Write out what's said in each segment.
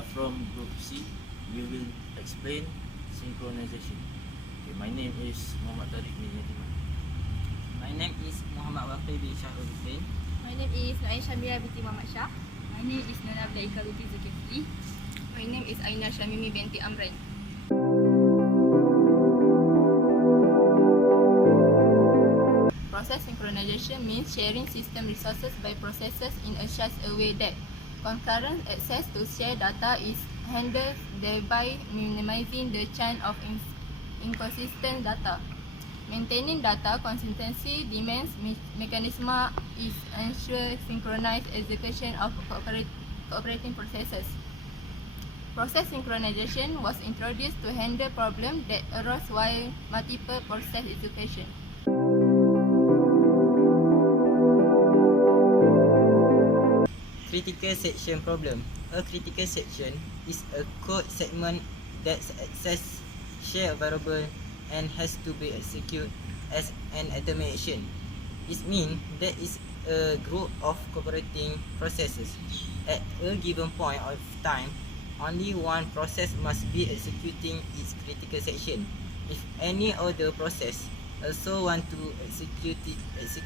are from Group C. We will explain synchronization. Okay, my name is Muhammad Tariq bin Yatiman. My name is Muhammad Waqi bin Syahrul Hussein. My name is Nu'ain Syamira binti Muhammad Shah. My name is Nona Abdaika binti Zulkifli. My name is Aina Syamimi binti Amran. Process synchronization means sharing system resources by processes in such a way that concurrent access to shared data is handled, thereby minimizing the chance of inconsistent data. Maintaining data consistency demands mechanism is ensure synchronized execution of cooperating processes. Process synchronization was introduced to handle problems that arose while multiple process execution. Critical section problem. A critical section is a code segment that accesses shared variable and has to be executed as an automation. It means there is a group of cooperating processes. At a given point of time, only one process must be executing its critical section. If any other process also want to execute its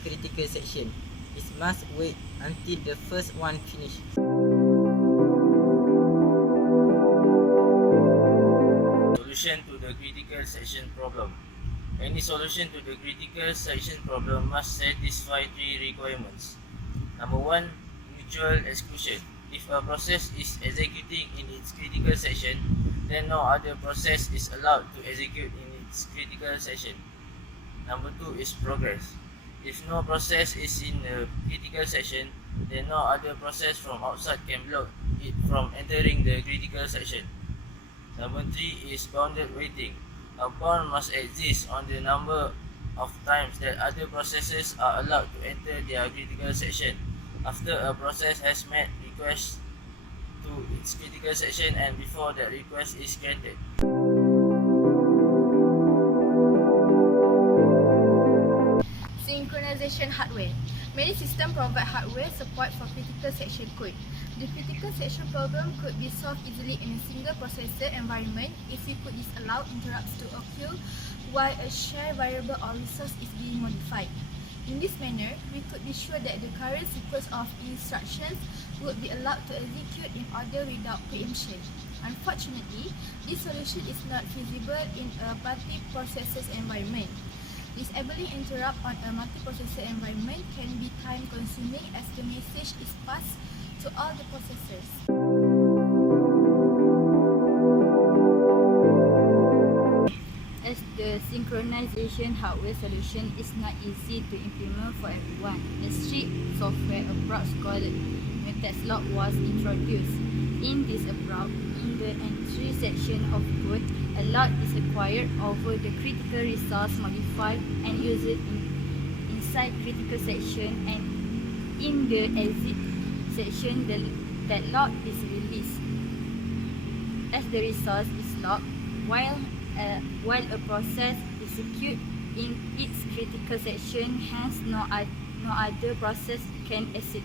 critical section, it must wait until the first one finishes. Solution to the critical section problem. Any solution to the critical section problem must satisfy three requirements. Number one, mutual exclusion. If a process is executing in its critical section, then no other process is allowed to execute in its critical section. Number two is progress. If no process is in the critical section, then no other process from outside can block it from entering the critical section. Number three is bounded waiting. A bound must exist on the number of times that other processes are allowed to enter their critical section after a process has made request to its critical section and before that request is granted. Synchronization hardware. Many systems provide hardware support for critical section code. The critical section problem could be solved easily in a single processor environment if we could disallow interrupts to occur while a shared variable or resource is being modified. In this manner, we could be sure that the current sequence of instructions would be allowed to execute in order without preemption. Unfortunately, this solution is not feasible in a multi-processor environment. Disabling interrupt on a multiprocessor environment can be time-consuming as the message is passed to all the processors. As the synchronization hardware solution is not easy to implement for everyone, a strict software approach called method was introduced. In this approach, in the entry section of code, a lot is acquired over the critical resource modified and used inside critical section, and in the exit section, that log is released. As the resource is locked, while a process executes in its critical section, hence no other process can access it.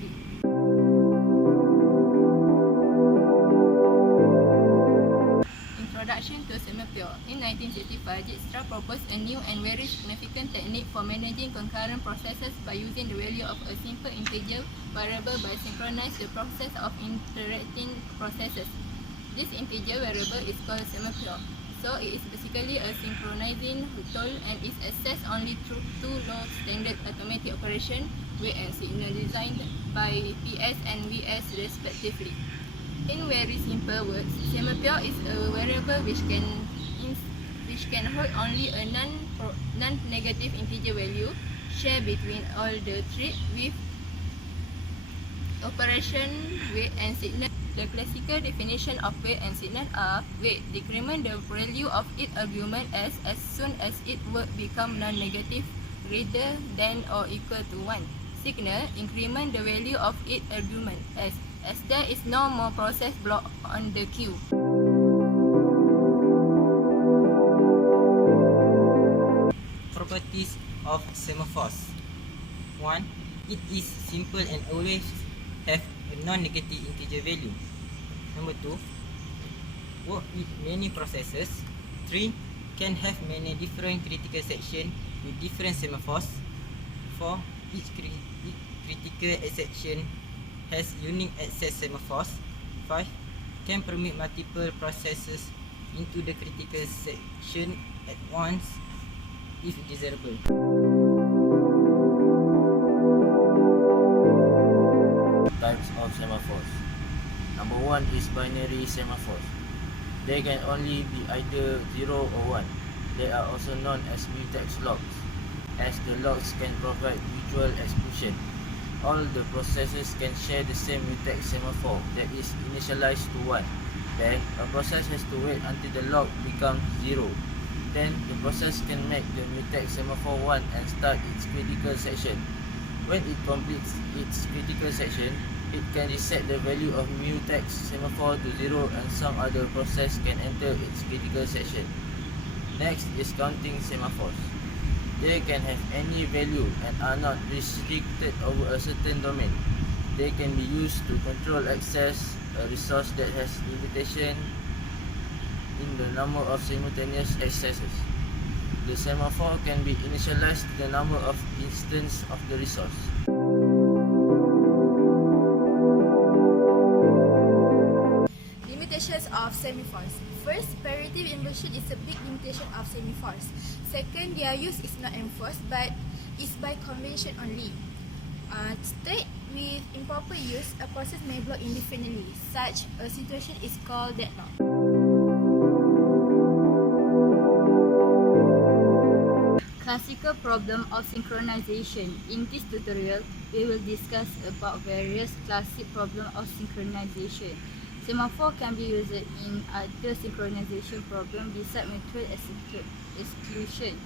Introduction to Semapure. In 1965, Dijkstra proposed a new and very significant technique for managing concurrent processes by using the value of a simple integer variable by synchronizing the process of interacting processes. This integer variable is called Semapure. So it is basically a synchronizing tool and is accessed only through two low standard automatic operation, wait and signal, designed by PS and VS respectively. In very simple words, Semapure is a variable which can hold only a non-negative integer value shared between all the threads with operation wait and signal. The classical definition of wait and signal are: wait, decrement the value of its argument as soon as it will become non-negative, greater than or equal to 1. Signal, increment the value of its argument as there is no more process block on the queue. Properties of semaphores. 1. It is simple and always have a non-negative integer value. Number 2, work with many processes. 3, can have many different critical sections with different semaphores. 4, each critical section has unique access semaphores. 5, can permit multiple processes into the critical section at once if desirable. Types of semaphores. Number 1 is binary semaphores. They can only be either 0 or 1. They are also known as mutex logs, as the logs can provide mutual exclusion. All the processes can share the same mutex semaphore that is initialized to 1. Then, a process has to wait until the log becomes 0. Then, the process can make the mutex semaphore 1 and start its critical section. When it completes its critical section, it can reset the value of mutex semaphore to 0 and some other process can enter its critical section. Next is counting semaphores. They can have any value and are not restricted over a certain domain. They can be used to control access a resource that has limitation in the number of simultaneous accesses. The semaphore can be initialized to the number of instances of the resource. Limitations of semaphores. First, priority inversion is a big limitation of semaphores. Second, their use is not enforced but is by convention only. Third, with improper use, a process may block indefinitely. Such a situation is called deadlock. Classical problem of synchronization. In this tutorial, we will discuss about various classic problems of synchronization. Semaphore can be used in other synchronization problems besides mutual exclusion.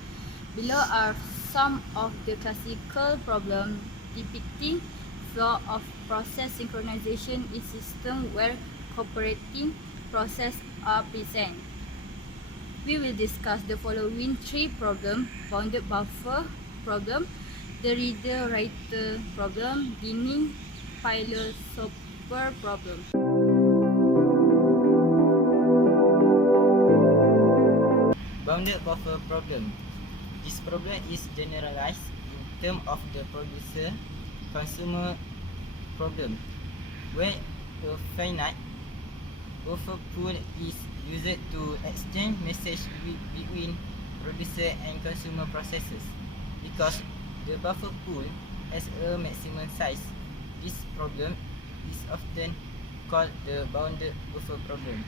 Below are some of the classical problems depicting flaw of process synchronization in systems where cooperating processes are present. We will discuss the following 3 problems: bounded buffer problem, the reader-writer problem, Dining philosopher problem. Bounded buffer problem. This problem is generalized in terms of the producer-consumer problem, where a finite buffer pool is used to exchange messages between producer and consumer processes. Because the buffer pool has a maximum size, this problem is often called the bounded buffer problem.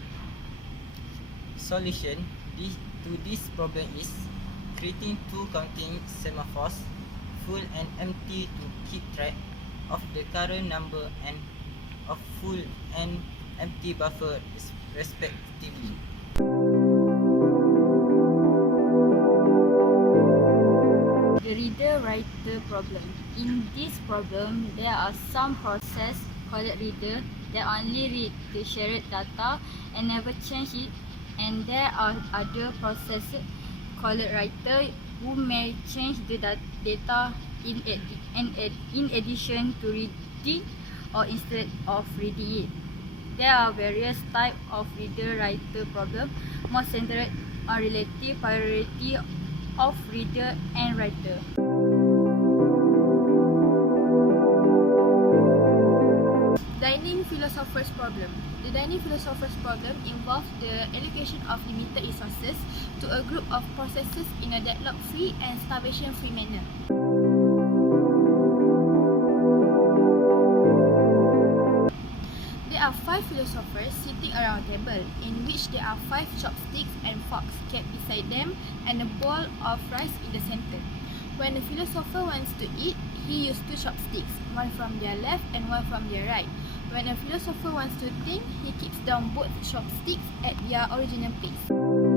Solution to this problem is creating 2 counting semaphores, full and empty, to keep track of the current number and of full and empty buffer respectively. The reader-writer problem. In this problem, there are some processes called reader that only read the shared data and never change it, and there are other processes called writer who may change the data in addition to reading or instead of reading it. There are various types of reader-writer problem, most centered on relative priority of reader and writer. Dining philosopher's problem. The dining philosopher's problem involves the allocation of limited resources to a group of processes in a deadlock-free and starvation-free manner. There are 5 philosophers sitting around a table in which there are 5 chopsticks and forks kept beside them and a bowl of rice in the center. When a philosopher wants to eat, he uses 2 chopsticks, one from their left and one from their right. When a philosopher wants to think, he keeps down both chopsticks at their original place.